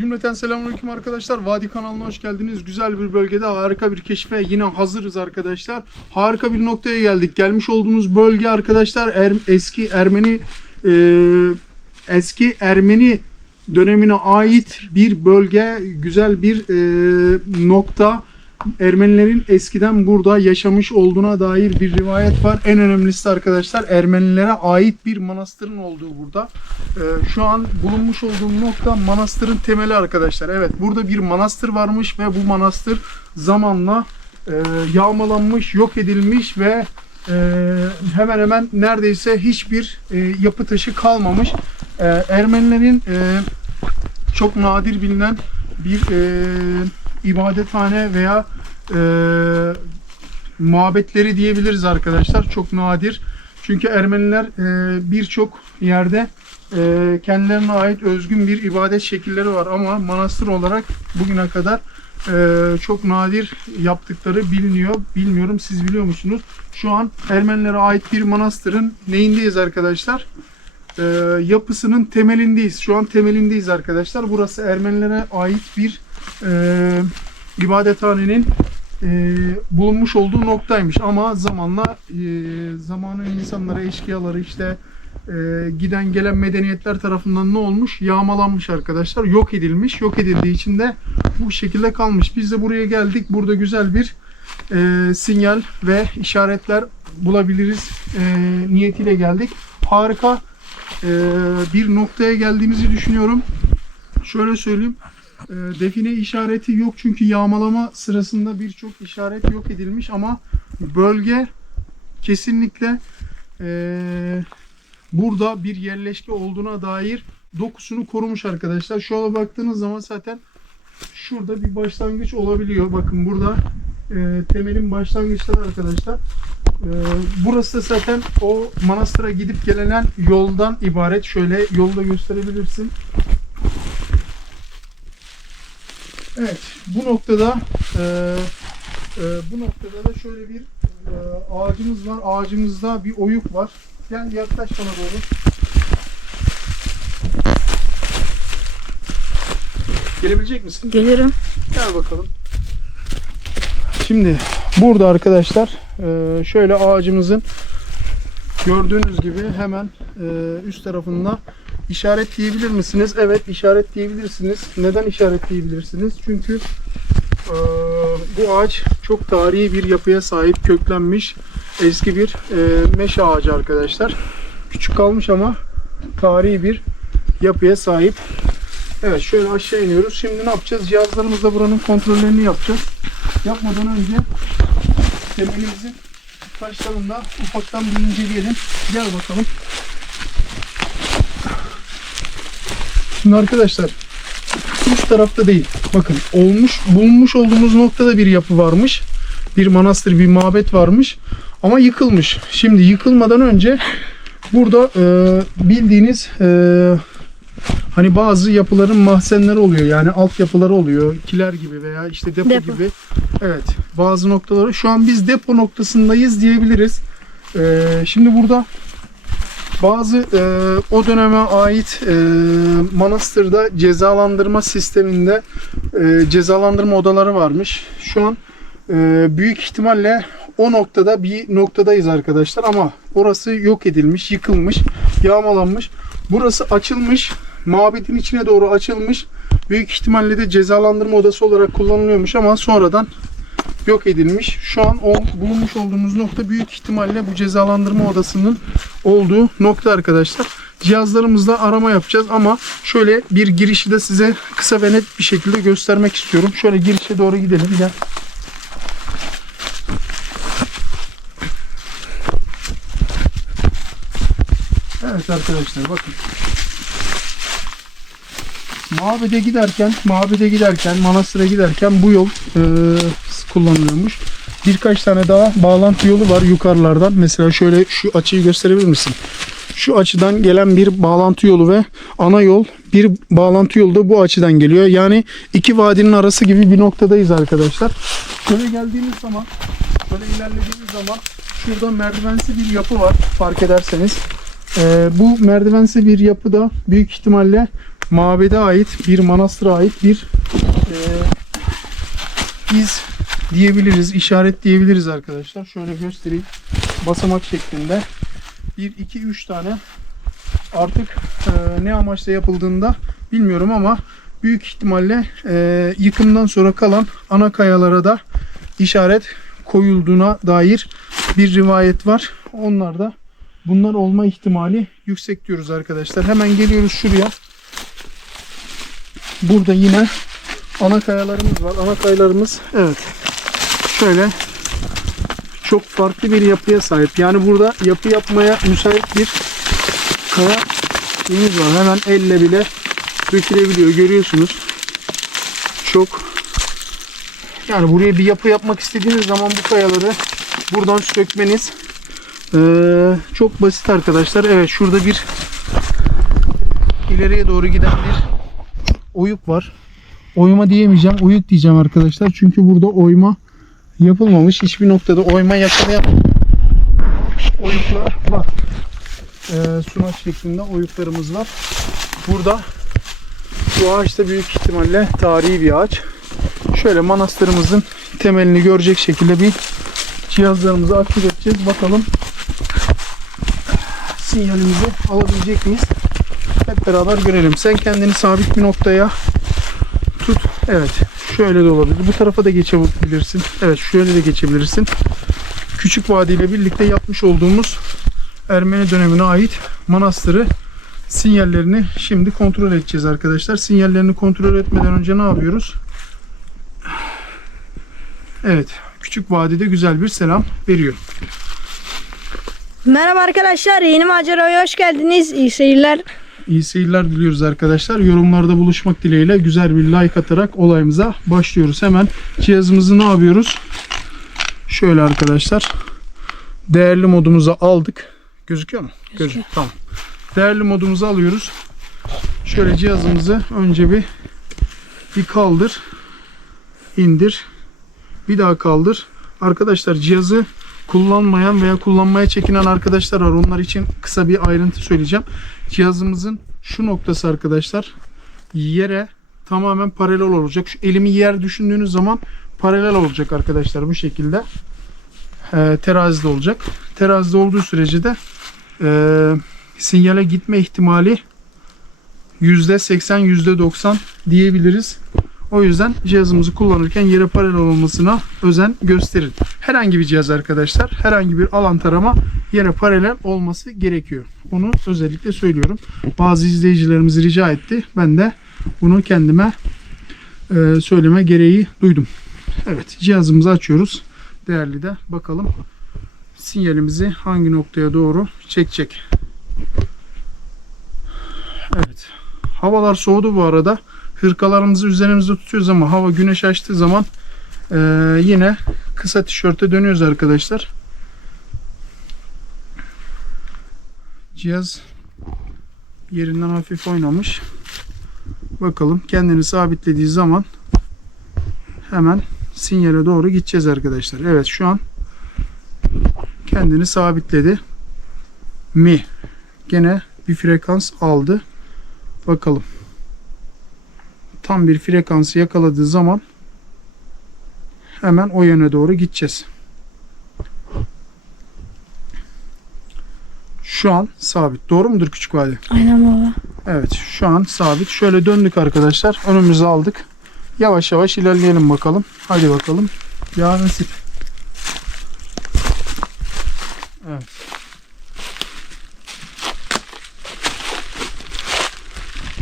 Cümleten selamünaleyküm arkadaşlar. Vadi kanalına hoş geldiniz. Güzel bir bölgede harika bir keşfe yine hazırız arkadaşlar. Harika bir noktaya geldik. Gelmiş olduğumuz bölge arkadaşlar eski Ermeni dönemine ait bir bölge. Güzel bir nokta. Ermenilerin eskiden burada yaşamış olduğuna dair bir rivayet var. En önemlisi arkadaşlar Ermenilere ait bir manastırın olduğu burada. Şu an bulunmuş olduğum nokta manastırın temeli arkadaşlar. Evet, burada bir manastır varmış ve bu manastır zamanla yağmalanmış, yok edilmiş ve hemen hemen neredeyse hiçbir yapı taşı kalmamış. Ermenilerin çok nadir bilinen bir ibadethane veya mabetleri diyebiliriz arkadaşlar. Çok nadir. Çünkü Ermeniler birçok yerde kendilerine ait özgün bir ibadet şekilleri var ama manastır olarak bugüne kadar çok nadir yaptıkları biliniyor. Bilmiyorum, siz biliyor musunuz? Şu an Ermenilere ait bir manastırın neyindeyiz arkadaşlar? Yapısının temelindeyiz. Şu an temelindeyiz arkadaşlar. Burası Ermenilere ait bir ibadethanenin bulunmuş olduğu noktaymış ama zamanla zamanın insanları, eşkıyaları, işte giden gelen medeniyetler tarafından ne olmuş? Yağmalanmış arkadaşlar. Yok edilmiş. Yok edildiği için de bu şekilde kalmış. Biz de buraya geldik. Burada güzel bir sinyal ve işaretler bulabiliriz niyetiyle geldik. Harika bir noktaya geldiğimizi düşünüyorum. Şöyle söyleyeyim. Define işareti yok çünkü yağmalama sırasında birçok işaret yok edilmiş ama bölge kesinlikle burada bir yerleşke olduğuna dair dokusunu korumuş arkadaşlar. Şu ana baktığınız zaman zaten şurada bir başlangıç olabiliyor. Bakın burada temelin başlangıçları arkadaşlar. Burası da zaten o manastıra gidip gelenen yoldan ibaret. Şöyle yolda gösterebilirsin. Evet, bu noktada da şöyle bir ağacımız var. Ağacımızda bir oyuk var. Gel yaklaş bana doğru. Gelebilecek misin? Gelirim. Gel bakalım. Şimdi burada arkadaşlar şöyle ağacımızın gördüğünüz gibi hemen üst tarafında işaretleyebilir misiniz? Evet, işaretleyebilirsiniz. Neden işaretleyebilirsiniz? Çünkü bu ağaç çok tarihi bir yapıya sahip, köklenmiş eski bir meşe ağacı arkadaşlar. Küçük kalmış ama tarihi bir yapıya sahip. Evet, şöyle aşağı iniyoruz. Şimdi ne yapacağız? Cihazlarımızla buranın kontrollerini yapacağız. Yapmadan önce temelimizin taşlarını da ufaktan bir inceleyelim. Gel bakalım. Şimdi arkadaşlar üst tarafta değil. Bakın bulunmuş olduğumuz noktada bir yapı varmış. Bir manastır, bir mabet varmış. Ama yıkılmış. Şimdi yıkılmadan önce burada bildiğiniz hani bazı yapıların mahzenleri oluyor. Yani altyapıları oluyor. Kiler gibi veya işte depo gibi. Evet. Bazı noktaları. Şu an biz depo noktasındayız diyebiliriz. Şimdi burada bazı o döneme ait manastırda cezalandırma sisteminde cezalandırma odaları varmış. Şu an büyük ihtimalle o noktada bir noktadayız arkadaşlar ama orası yok edilmiş, yıkılmış, yağmalanmış. Burası açılmış, mabedin içine doğru açılmış. Büyük ihtimalle de cezalandırma odası olarak kullanılıyormuş ama sonradan yok edilmiş. Şu an bulunmuş olduğumuz nokta büyük ihtimalle bu cezalandırma odasının olduğu nokta arkadaşlar. Cihazlarımızla arama yapacağız ama şöyle bir girişi de size kısa ve net bir şekilde göstermek istiyorum. Şöyle girişe doğru gidelim. Gel. Evet arkadaşlar, bakın. Mabede giderken, manastıra giderken bu yol kullanılıyormuş. Birkaç tane daha bağlantı yolu var yukarılardan. Mesela şöyle şu açıyı gösterebilir misin? Şu açıdan gelen bir bağlantı yolu ve ana yol, bir bağlantı yolu da bu açıdan geliyor. Yani iki vadinin arası gibi bir noktadayız arkadaşlar. Şöyle geldiğimiz zaman, şöyle ilerlediğimiz zaman şurada merdivensi bir yapı var fark ederseniz. Bu merdivensi bir yapı da büyük ihtimalle mabede ait, bir manastıra ait bir iz diyebiliriz, işaret diyebiliriz arkadaşlar. Şöyle göstereyim. Basamak şeklinde 1, 2, 3 tane, artık ne amaçla yapıldığında bilmiyorum ama büyük ihtimalle yıkımdan sonra kalan ana kayalara da işaret koyulduğuna dair bir rivayet var. Bunlar olma ihtimali yüksek diyoruz arkadaşlar. Hemen geliyoruz şuraya. Burada yine ana kayalarımız var. Ana kayalarımız, evet, şöyle çok farklı bir yapıya sahip. Yani burada yapı yapmaya müsait bir kaya şeyimiz var. Hemen elle bile dökülebiliyor. Görüyorsunuz. Çok, yani buraya bir yapı yapmak istediğiniz zaman bu kayaları buradan sökmeniz çok basit arkadaşlar. Evet, şurada bir ileriye doğru giden bir oyuk var. Oyma diyemeyeceğim, oyuk diyeceğim arkadaşlar. Çünkü burada oyma yapılmamış. Hiçbir noktada oyma yakalayamamış. Oyuklar var. Sunaç şeklinde oyuklarımız var. Burada bu ağaç da büyük ihtimalle tarihi bir ağaç. Şöyle manastırımızın temelini görecek şekilde bir cihazlarımızı aktif edeceğiz. Bakalım sinyalimizi alabilecek miyiz? Hep beraber görelim. Sen kendini sabit bir noktaya tut. Evet. Şöyle de olabilir. Bu tarafa da geçebilirsin. Evet. Şöyle de geçebilirsin. Küçük Vadi ile birlikte yapmış olduğumuz Ermeni dönemine ait manastırı sinyallerini şimdi kontrol edeceğiz arkadaşlar. Sinyallerini kontrol etmeden önce ne yapıyoruz? Evet. Küçük Vadi'de güzel bir selam veriyor. Merhaba arkadaşlar, yeni maceraya hoş geldiniz. İyi seyirler. İyi seyirler diliyoruz arkadaşlar. Yorumlarda buluşmak dileğiyle güzel bir like atarak olayımıza başlıyoruz. Hemen cihazımızı ne yapıyoruz? Şöyle arkadaşlar. Değerli modumuzu aldık. Gözüküyor mu? Gözüküyor. Tamam. Değerli modumuzu alıyoruz. Şöyle cihazımızı önce bir kaldır. İndir. Bir daha kaldır. Arkadaşlar cihazı kullanmayan veya kullanmaya çekinen arkadaşlar var. Onlar için kısa bir ayrıntı söyleyeceğim. Cihazımızın şu noktası arkadaşlar yere tamamen paralel olacak. Şu elimi yer düşündüğünüz zaman paralel olacak arkadaşlar bu şekilde. Terazide olacak. Terazide olduğu sürece de sinyale gitme ihtimali %80, %90 diyebiliriz. O yüzden cihazımızı kullanırken yere paralel olmasına özen gösterin. Herhangi bir cihaz arkadaşlar, herhangi bir alan tarama yere paralel olması gerekiyor. Onu özellikle söylüyorum. Bazı izleyicilerimiz rica etti. Ben de bunu kendime söyleme gereği duydum. Evet, cihazımızı açıyoruz. Değerli de bakalım sinyalimizi hangi noktaya doğru çekecek. Evet. Havalar soğudu bu arada. Hırkalarımızı üzerimizde tutuyoruz ama hava güneş açtığı zaman yine kısa tişörte dönüyoruz arkadaşlar. Cihaz yerinden hafif oynamış. Bakalım kendini sabitlediği zaman hemen sinyale doğru gideceğiz arkadaşlar. Evet, şu an kendini sabitledi. Mi. Gene bir frekans aldı. Bakalım. Tam bir frekansı yakaladığı zaman hemen o yöne doğru gideceğiz. Şu an sabit. Doğru mudur Küçük Vadi? Aynen baba. Evet, şu an sabit. Şöyle döndük arkadaşlar. Önümüzü aldık. Yavaş yavaş ilerleyelim bakalım. Hadi bakalım. Ya nasip. Evet.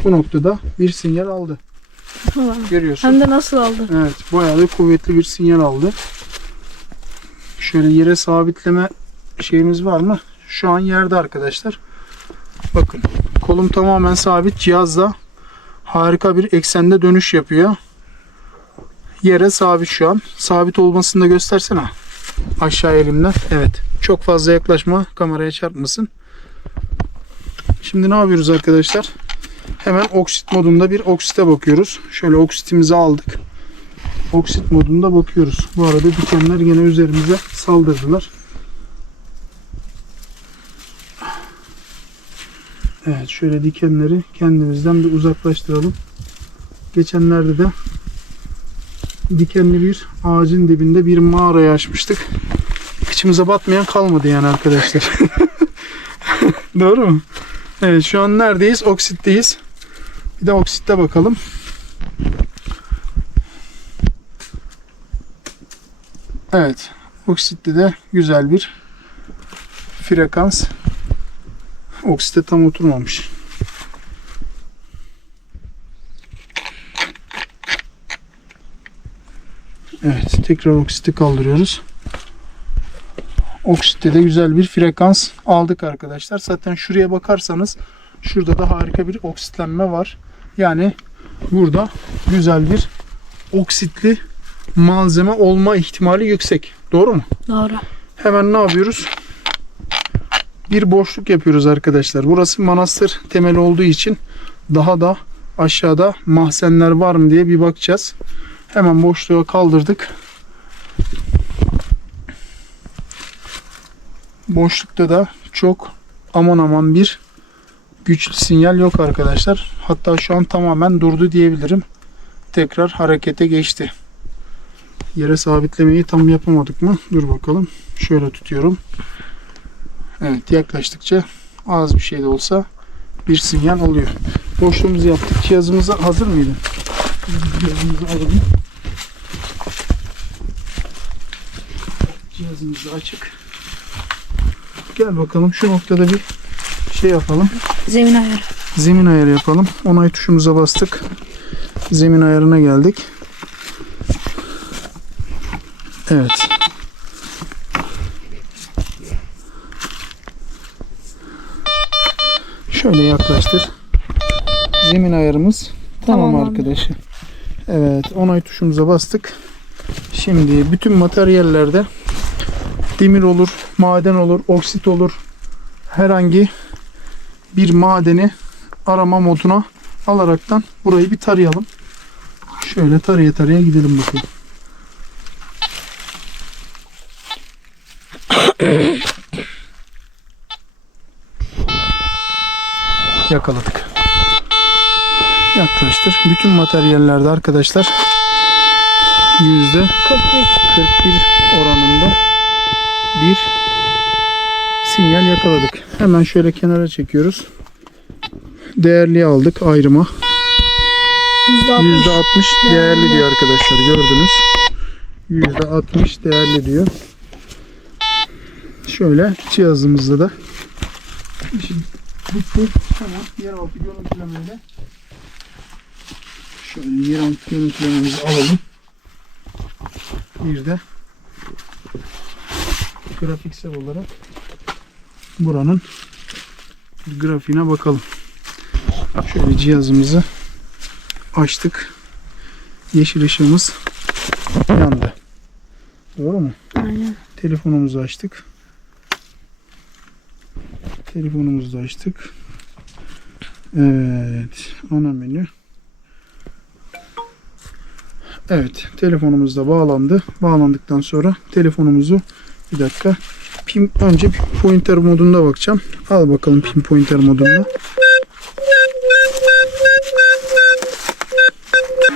Bu noktada bir sinyal aldı. Görüyorsun. Hem de nasıl aldı? Evet, bayağı da kuvvetli bir sinyal aldı. Şöyle yere sabitleme şeyimiz var mı? Şu an yerde arkadaşlar. Bakın, kolum tamamen sabit. Cihazla harika bir eksende dönüş yapıyor. Yere sabit şu an. Sabit olmasını da göstersene. Aşağı elimden. Evet. Çok fazla yaklaşma, kameraya çarpmasın. Şimdi ne yapıyoruz arkadaşlar? Hemen oksit modunda bir oksite bakıyoruz. Şöyle oksitimizi aldık. Oksit modunda bakıyoruz. Bu arada dikenler yine üzerimize saldırdılar. Evet, şöyle dikenleri kendimizden bir uzaklaştıralım. Geçenlerde de dikenli bir ağacın dibinde bir mağarayı açmıştık. İçimize batmayan kalmadı yani arkadaşlar. Doğru mu? Evet, şu an neredeyiz? Oksitteyiz. Bir de oksitte bakalım. Evet, oksitte de güzel bir frekans. Oksite tam oturmamış. Evet, tekrar oksiti kaldırıyoruz. Oksitte de güzel bir frekans aldık arkadaşlar. Zaten şuraya bakarsanız şurada da harika bir oksitlenme var. Yani burada güzel bir oksitli malzeme olma ihtimali yüksek. Doğru mu? Doğru. Hemen ne yapıyoruz? Bir boşluk yapıyoruz arkadaşlar. Burası manastır temeli olduğu için daha da aşağıda mahzenler var mı diye bir bakacağız. Hemen boşluğa kaldırdık. Boşlukta da çok aman aman bir güçlü sinyal yok arkadaşlar. Hatta şu an tamamen durdu diyebilirim. Tekrar harekete geçti. Yere sabitlemeyi tam yapamadık mı? Dur bakalım. Şöyle tutuyorum. Evet, yaklaştıkça az bir şey de olsa bir sinyal oluyor. Boşluğumuzu yaptık. Cihazımız hazır mıydı? Cihazımızı alalım. Cihazımız da açık. Gel bakalım şu noktada bir şey yapalım. Zemin ayarı. Zemin ayarı yapalım. Onay tuşumuza bastık. Zemin ayarına geldik. Evet. Şöyle yaklaştır. Zemin ayarımız tamam arkadaşlar. Evet, onay tuşumuza bastık. Şimdi bütün materyallerde demir olur, maden olur, oksit olur. Herhangi bir madeni arama moduna alaraktan burayı bir tarayalım. Şöyle taraya taraya gidelim bakalım. Yakaladık. Yaklaştır. Bütün materyallerde arkadaşlar %41 oranında bir sinyal yakaladık. Hemen şöyle kenara çekiyoruz. Değerliye aldık ayrıma. %60 değerli diyor arkadaşlar. Gördünüz. %60 değerli diyor. Şöyle cihazımızda da şimdi bitti. Tamam. Yeraltı görüntülemeyle şöyle yeraltı görüntülememizi alalım. Bir de grafiksel olarak buranın grafiğine bakalım. Şöyle cihazımızı açtık. Yeşil ışığımız yandı. Doğru mu? Aynen. Telefonumuzu açtık. Telefonumuzu da açtık. Evet. Ana menü. Evet. Telefonumuz da bağlandı. Bağlandıktan sonra telefonumuzu bir dakika. Önce pointer modunda bakacağım. Al bakalım pin pointer modunda.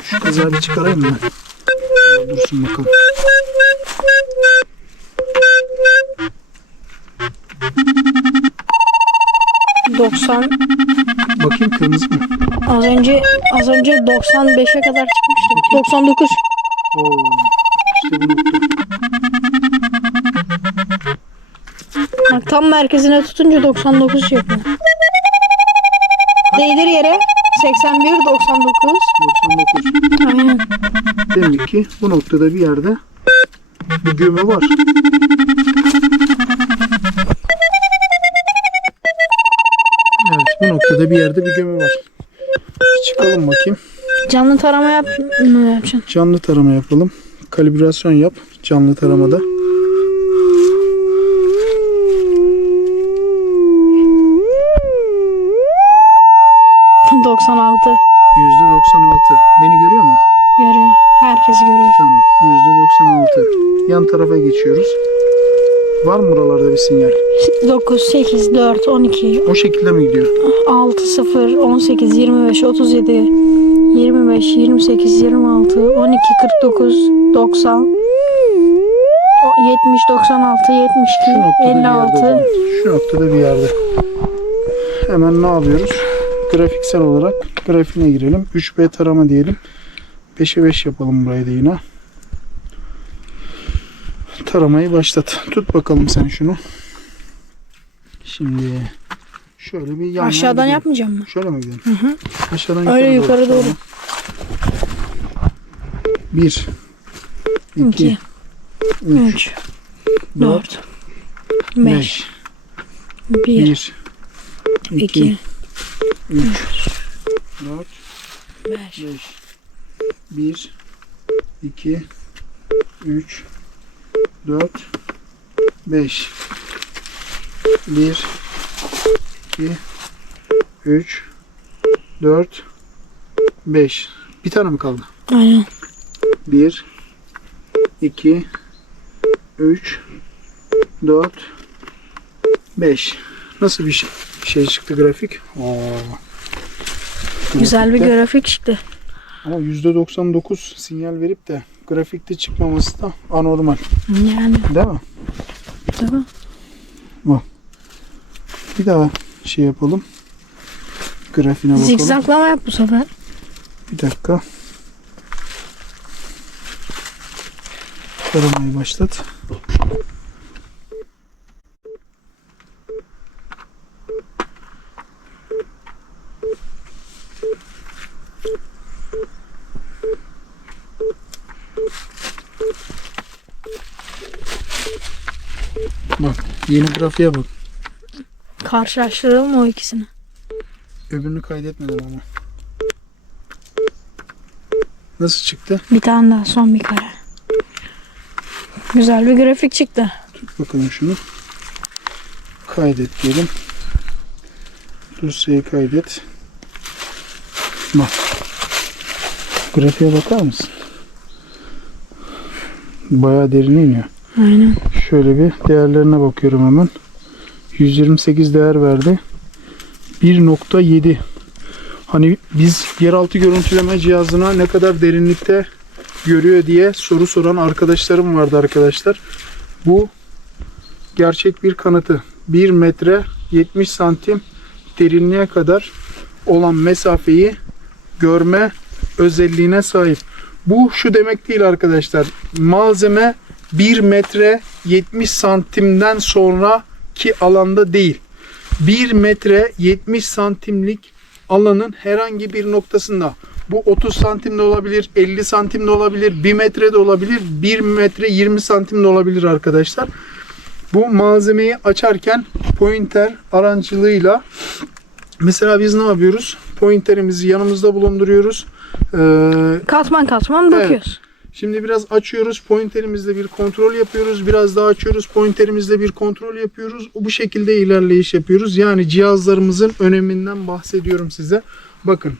Şu kazağı bir çıkarayım mı? Dursun bakalım. Bakayım kırmızı mı? Az önce 95'e kadar çıkmıştı. 99. Oo, işte bu nokta. Bak, tam merkezine tutunca 99 yapıyor. Değdir yere. 81, 99. 99. Aynen. Demek ki bu noktada bir yerde bir gömü var. Evet, bu noktada bir yerde bir gömü var. Bir çıkalım bakayım. Canlı tarama yap. Ne yapacaksın? Canlı tarama yapalım. Kalibrasyon yap canlı taramada. %96. %96. Beni görüyor mu? Görüyor. Herkes görüyor. Tamam. %96. Yan tarafa geçiyoruz. Var mı buralarda bir sinyal? 9, 8, 4, 12, O şekilde mi gidiyor? 6, 0, 18, 25, 37, 25, 28, 26, 12, 49, 90, 70, 96, 72, Şu noktada bir yerde o 56. zaman. Şu noktada bir yerde. Hemen ne yapıyoruz? Grafiksel olarak grafiğine girelim. 3B tarama diyelim. 5'e 5 yapalım burayı da yine. Taramayı başlat. Tut bakalım sen şunu. Şimdi şöyle bir yandan Aşağıdan gidelim. yapmayacağım mı? Şöyle mi gidelim? Hı. Aşağıdan Öyle yukarı doğru. 1 2 2, 3 3, 4 4, 5, 5 1, 1 2 2, 3 4 5, 5 1 2 3 4 5 1 2 3 4 5. Bir tane mi kaldı? aynen. 1 2 3 4 5. Nasıl bir şey çıktı grafik? Oo. Güzel bir Grafikte- grafik çıktı. Ama %99 sinyal verip de grafikte çıkmaması da anormal. Yani Değil mi? tabii. Bir daha şey yapalım. Grafiğine bakalım. Zikzaklama yap bu sefer. Bir dakika. Taramayı başlat. Bak yeni grafiğe bak. Karşılaştıralım o ikisini. Öbürünü kaydetmedim ama. Nasıl çıktı? Bir tane daha, son bir kare. Güzel bir grafik çıktı. Tut bakalım şunu. Kaydet diyelim. Dosyayı kaydet. Bak. Grafiğe bakar mısın? Bayağı derine iniyor. Aynen. Şöyle bir değerlerine bakıyorum hemen. 128 değer verdi. 1.7. Hani biz yeraltı görüntüleme cihazına ne kadar derinlikte görüyor diye soru soran arkadaşlarım vardı arkadaşlar. Bu gerçek bir kanıtı. 1 metre 70 santim derinliğe kadar olan mesafeyi görme özelliğine sahip. Bu şu demek değil arkadaşlar. Malzeme 1 metre 70 santimden sonraki alanda değil. 1 metre 70 santimlik alanın herhangi bir noktasında, bu 30 santim de olabilir, 50 santim de olabilir, 1 metre de olabilir, 1 metre 20 santim de olabilir arkadaşlar. Bu malzemeyi açarken pointer aracılığıyla mesela biz ne yapıyoruz? Pointerimizi yanımızda bulunduruyoruz. Katman katman Evet. bakıyoruz. Şimdi biraz açıyoruz. Pointerimizle bir kontrol yapıyoruz. Biraz daha açıyoruz. Pointerimizle bir kontrol yapıyoruz. Bu şekilde ilerleyiş yapıyoruz. Yani cihazlarımızın öneminden bahsediyorum size. Bakın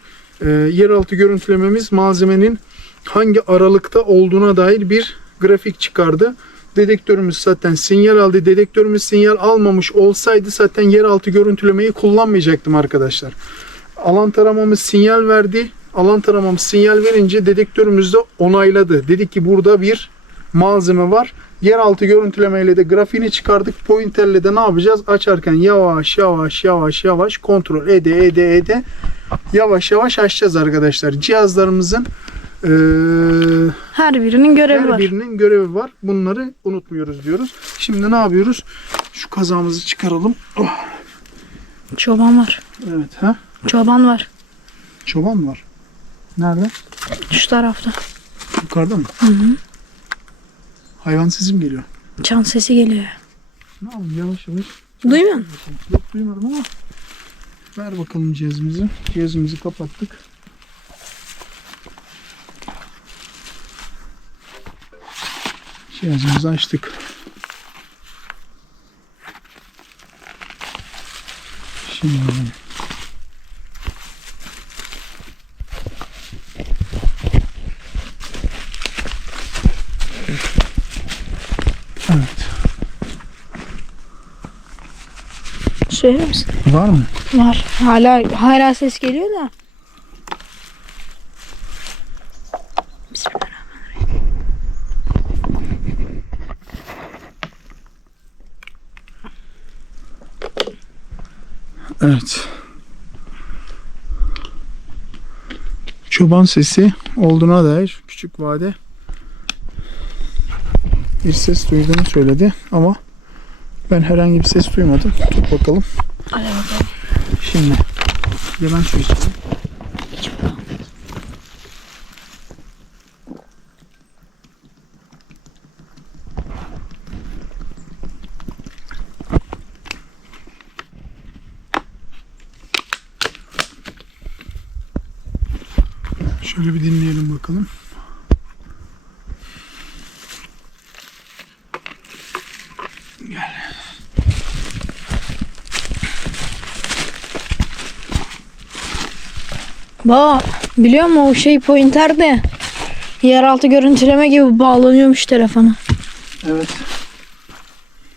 yeraltı görüntülememiz malzemenin hangi aralıkta olduğuna dair bir grafik çıkardı. Dedektörümüz zaten sinyal aldı. Dedektörümüz sinyal almamış olsaydı zaten yeraltı görüntülemeyi kullanmayacaktım arkadaşlar. Alan taramamız sinyal verdi. Alan taramamız sinyal verince dedektörümüz de onayladı. Dedi ki burada bir malzeme var. Yeraltı görüntülemeyle de grafiğini çıkardık. Pointerle de ne yapacağız? Açarken yavaş yavaş kontrol ede yavaş yavaş açacağız arkadaşlar. Cihazlarımızın Her birinin görevi her var. birinin görevi var. Bunları unutmuyoruz diyoruz. Şimdi ne yapıyoruz? Şu kazağımızı çıkaralım. Oh, Çoban var. evet ha. Çoban var. Çoban mı var? Nerede? Şu tarafta. Yukarıda mı? Hı hı. Hayvan sesi mi geliyor? Çan sesi geliyor. Ne yapayım yavaş yavaş. Duymuyor musun? Yok duymadım ama. Ver bakalım cihazımızı. Cihazımızı kapattık. Cihazımızı açtık. Şimdi evet. söyler misin? Var mı? Var. Hala ses geliyor da. Bismillahirrahmanirrahim. Evet. Çoban sesi olduğuna dair küçük vade bir ses duyduğunu söyledi ama ben herhangi bir ses duymadım. Tut bakalım. Hadi bakalım. Şimdi bir de ben su içeyim. Geç bakalım. Şöyle bir dinleyelim bakalım. Gel. Biliyor musun o şey pointer de yeraltı görüntüleme gibi bağlanıyormuş telefona. Evet.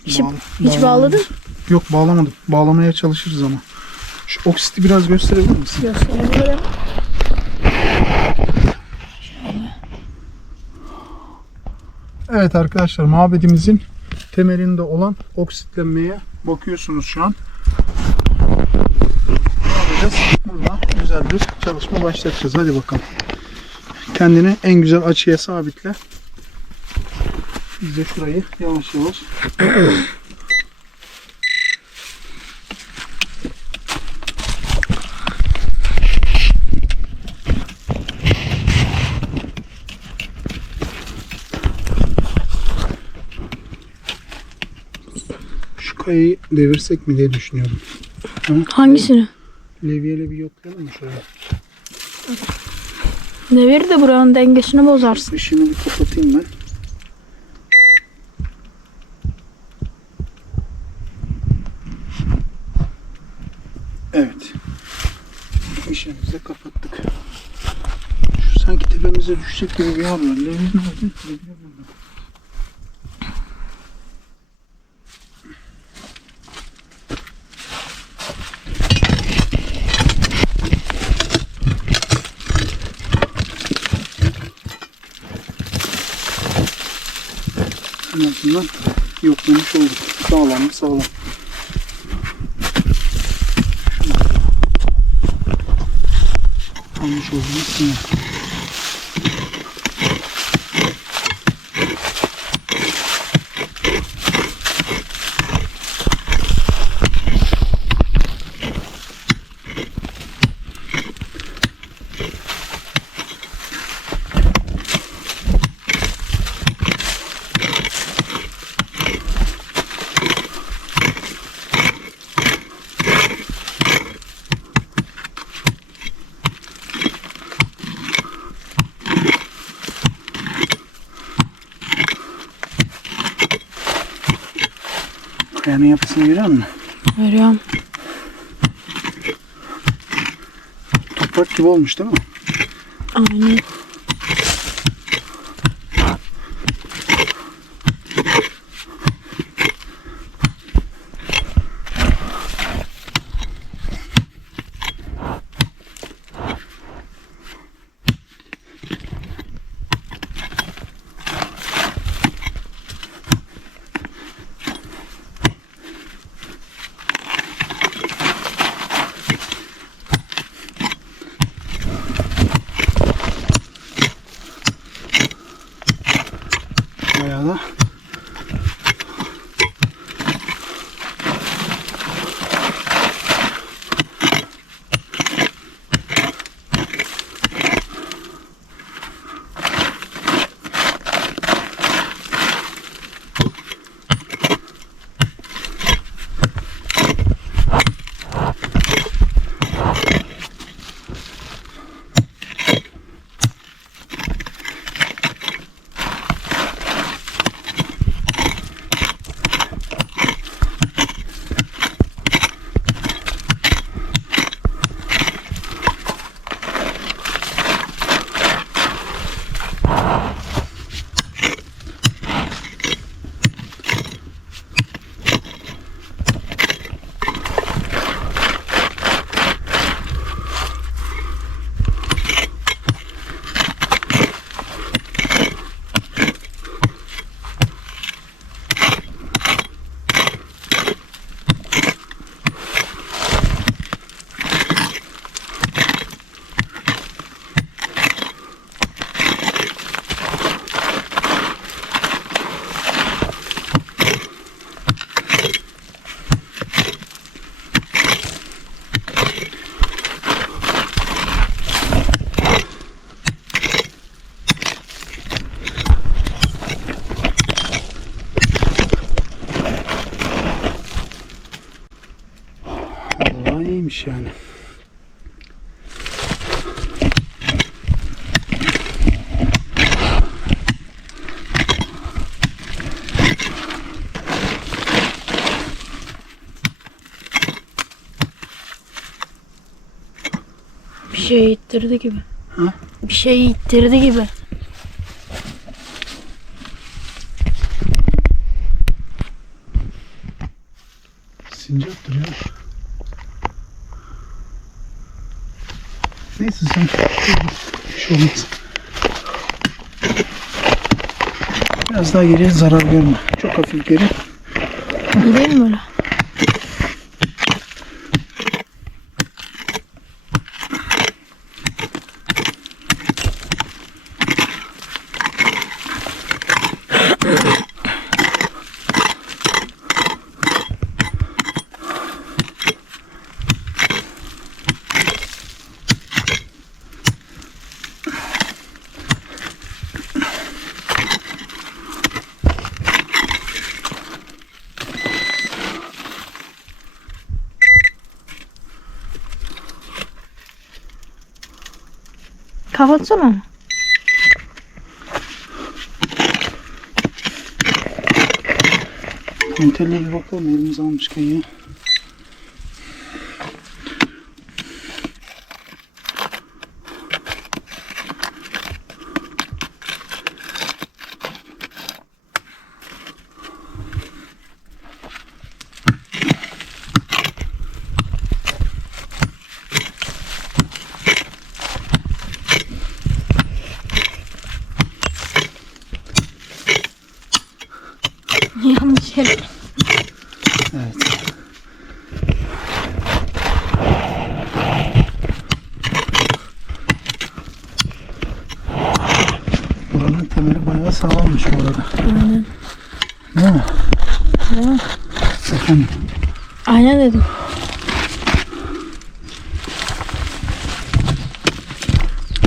Hiç Bağla- bağladın? Yok, bağlamadım. Bağlamaya çalışırız ama. Şu oksiti biraz gösterebilir misin? Gösterebilirim. Evet arkadaşlar, mabedimizin temelinde olan oksitlenmeye bakıyorsunuz şu an. Ne yapacağız? Burada güzel bir çalışma başlatacağız. Hadi bakalım. Kendini en güzel açıya sabitle. Biz de şurayı yavaş yavaş şu kayayı devirsek mi diye düşünüyorum. Hangisini? Levyeyle bir yoklayalım mı şöyle? Devir de buranın dengesini bozarsın. Işığını bir kapatayım ben. Evet. İşimizi de kapattık. Şu sanki tepemize düşecek gibi bir hal var. Levye nerede? Levye burada. En azından yoklamış olduk. Sağlam mı? Sağlam. Almış olduğumuz sinyal. Kayanın yapısını görüyor musun? Görüyorum. Toprak gibi olmuş değil mi? Aynen. Bayağı da iyiymiş yani. Bir şey ittirdi gibi. Ha? Bir şey ittirdi gibi. Sincap duruyor. Neyse sen bir şey olmaz. Biraz daha geriye zarar görme. Çok hafif geri. Gideyim mi öyle? Kapatsana onu. Kontrolle bir bakalım elimiz almışken ya. Yanlış yere. Evet. Buranın temeli bayağı sağlammış bu arada. Aynen. Değil mi? Değil mi? Efendim. Aynen dedim.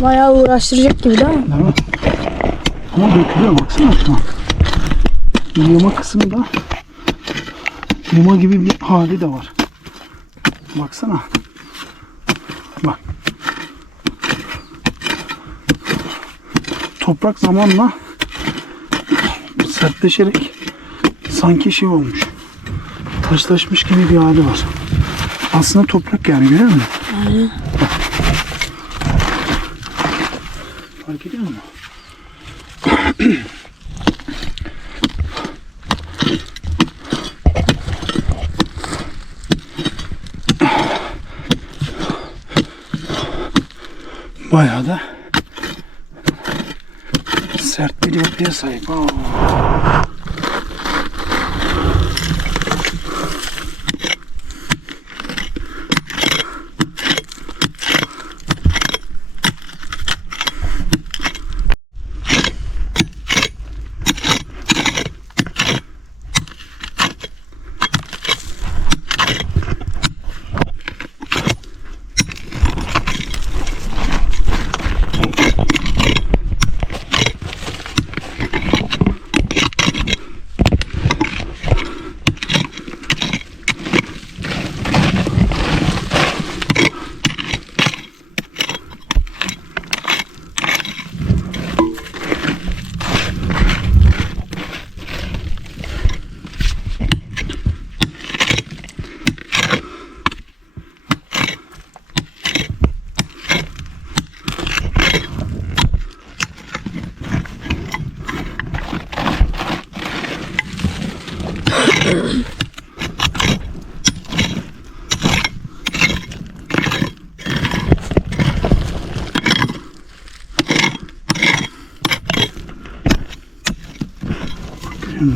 Bayağı uğraştıracak gibi değil mi? Değil mi? Ama dökülüyor baksana şu an. Yama kısmında yama gibi bir hali de var. Baksana. Bak. Toprak zamanla sertleşerek sanki şey olmuş. Taşlaşmış gibi bir hali var. Aslında toprak yani, görüyor musun? Aynen. Fark ediyor musun? Bayağı da sert bir yapıya sahip.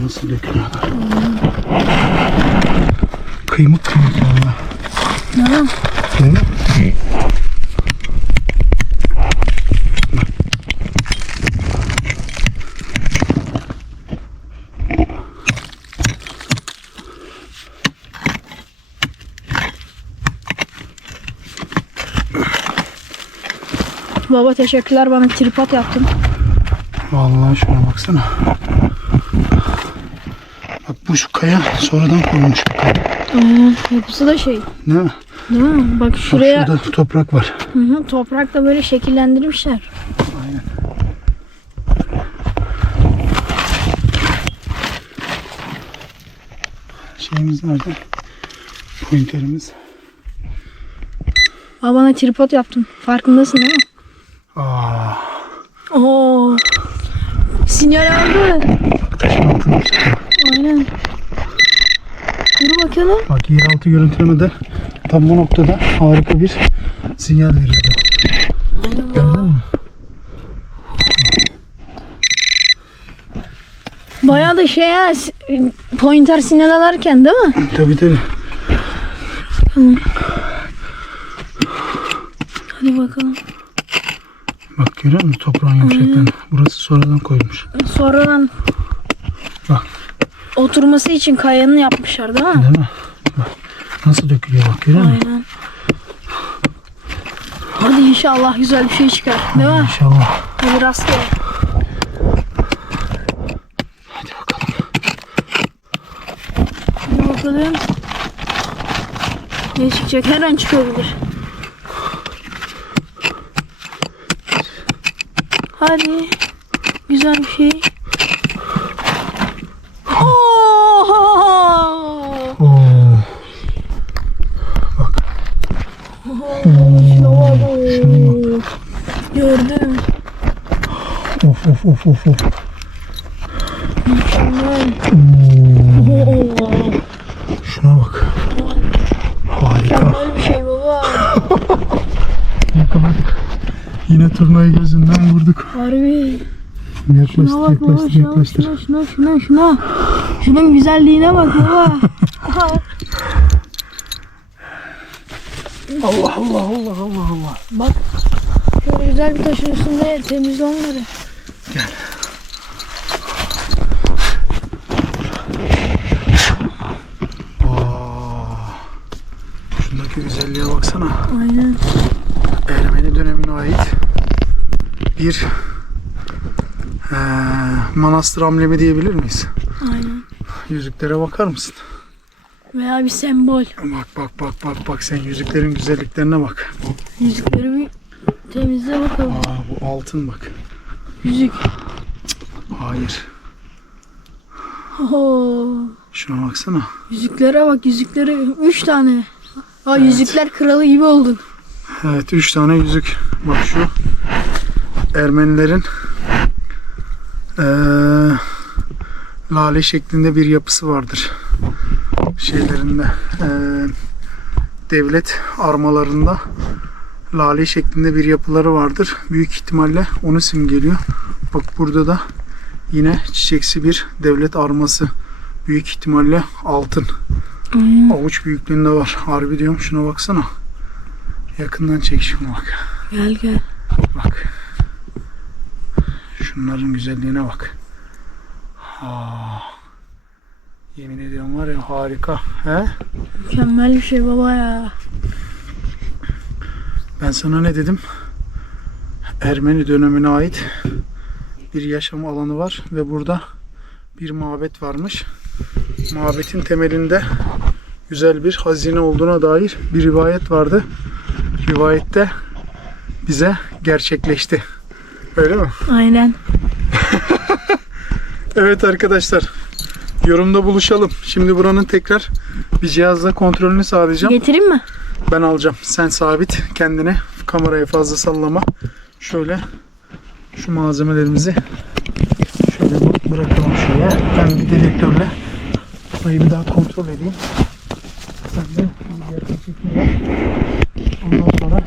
Nasıl dökülüyorlar. Kıymık kıymık valla. Ne? Değil mi? Baba teşekkürler, bana tripod yaptın. Vallahi şuna baksana. Bak bu şu kaya sonradan konulmuş bir kaya. Aynen. Yapısı da şey. Değil mi? Değil mi? Bak Bak şuraya şurada toprak var. toprakla böyle şekillendirmişler. Aynen. Şeyimiz nerede? Pointerimiz. Aa, bana tripod yaptın. Farkındasın değil mi? Aa, Oo. Sinyal aldı. taşın altına çıktı. Aynen. Dur bakalım. Bak yeraltı görüntülemede tam bu noktada harika bir sinyal veriyordu. Gördün mü? Bayağı da şey ya, pointer sinyal alarken değil mi? Tabii tabii. Hadi bakalım. Bak görüyor musun toprağın yumuşaklığını? Burası sonradan koyulmuş. Sonradan Bak. oturması için kayanı yapmışlar değil mi? Değil mi? Bak. Nasıl dökülüyor bak görüyor musun? Aynen. Hadi inşallah güzel bir şey çıkar. Değil mi? İnşallah. Hadi rastgele. Hadi bakalım. Hadi bakalım. Ne çıkacak? Her an çıkabilir. Hadi. Güzel bir şey. Oo! Oo. Bak. Şuna bak. Şuna bak. Gördüm. Of of of of of. Mükemmel. Oo. Oo. Şuna bak. Harika. Mükemmel bir şey baba. Yakaladık. Yine turnayı gözünden vurduk. Harbi. Yaklaştır, Şuna bak baba. yaklaştır, yaklaştır. Şuna. Şunun güzelliğine bak baba. Allah Allah Allah Allah Allah. Bak. Şöyle güzel bir taşın üstünde temizle onları. Gel. Şundaki güzelliğe baksana. Aynen. Ermeni dönemine ait bir manastır amblemi diyebilir miyiz? Aynen. Yüzüklere bakar mısın? Veya bir sembol. Bak sen yüzüklerin güzelliklerine bak. Yüzükleri bir temizle bakalım. Bu altın bak. Yüzük. Hayır. Oho. Şuna baksana. Yüzüklere bak, yüzükleri 3 tane. Aa, yüzükler kralı gibi oldun. Evet 3 tane yüzük. Bak şu Ermenilerin lale şeklinde bir yapısı vardır. Şeylerinde devlet armalarında lale şeklinde bir yapıları vardır. Büyük ihtimalle onu simgeliyor. Bak burada da yine çiçeksi bir devlet arması. Büyük ihtimalle altın. Avuç büyüklüğünde var. Harbi diyorum şuna baksana. Yakından çek şuna bak. Gel. Bak. Şunların güzelliğine bak. Yemin ediyorum var ya harika. He? Mükemmel bir şey baba ya. Ben sana ne dedim? Ermeni dönemine ait bir yaşam alanı var ve burada bir mabet varmış. Mabetin temelinde güzel bir hazine olduğuna dair bir rivayet vardı. Rivayette bize gerçekleşti. Öyle mi? Aynen. Evet arkadaşlar. Yorumda buluşalım. Şimdi buranın tekrar bir cihazla kontrolünü sağlayacağım. Getireyim mi? Ben alacağım. Sen sabit kendine. Kamerayı fazla sallama. Şöyle şu malzemelerimizi şöyle bırakalım şuraya. Ben bir dedektörle burayı bir daha kontrol edeyim. Sen de diğer çekimi yap. Ondan sonra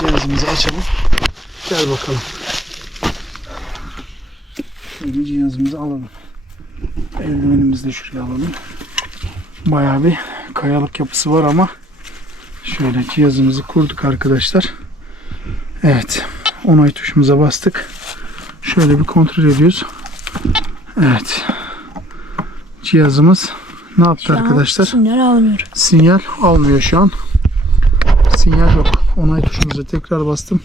cihazımızı açalım. Gel bakalım. Şöyle cihazımızı alalım. Eldivenimizi de şuraya alalım. Bayağı bir kayalık yapısı var ama şöyle cihazımızı kurduk arkadaşlar. Evet. Onay tuşumuza bastık. Şöyle bir kontrol ediyoruz. Evet. Cihazımız ne yaptı arkadaşlar? Sinyal almıyor. Sinyal almıyor şu an. Sinyal yok. Onay tuşumuza tekrar bastım.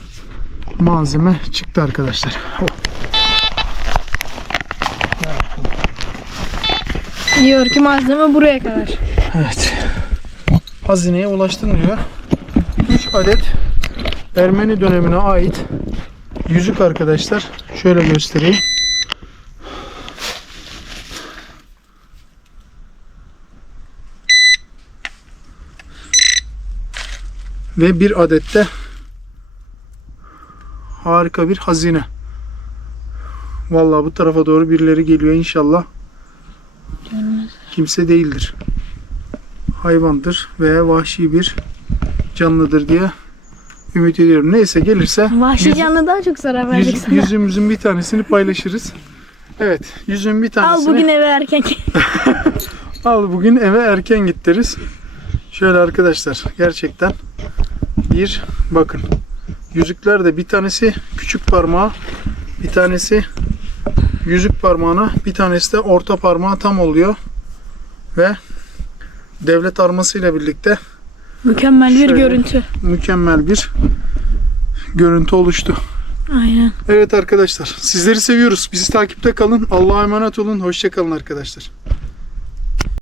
Malzeme çıktı arkadaşlar. Diyor ki malzeme buraya kadar. Evet. Hazineye ulaştın diyor. 3 adet Ermeni dönemine ait yüzük arkadaşlar. Şöyle göstereyim. Ve bir adet de harika bir hazine. Vallahi bu tarafa doğru birileri geliyor inşallah. Kimse değildir. Hayvandır veya vahşi bir canlıdır diye ümit ediyorum. Neyse gelirse Vahşi canlı daha çok zarar verecek sana. yüzümüzün bir tanesini paylaşırız. Evet, yüzün bir tanesini Al bugün eve erken. al bugün eve erken git deriz. Şöyle arkadaşlar gerçekten bir bakın. Yüzükler de bir tanesi küçük parmağı, bir tanesi yüzük parmağına, bir tanesi de orta parmağı tam oluyor. Ve devlet armasıyla birlikte Mükemmel bir Şöyle. görüntü. mükemmel bir görüntü oluştu. Aynen. Evet arkadaşlar, sizleri seviyoruz. Bizi takipte kalın. Allah'a emanet olun. Hoşça kalın arkadaşlar.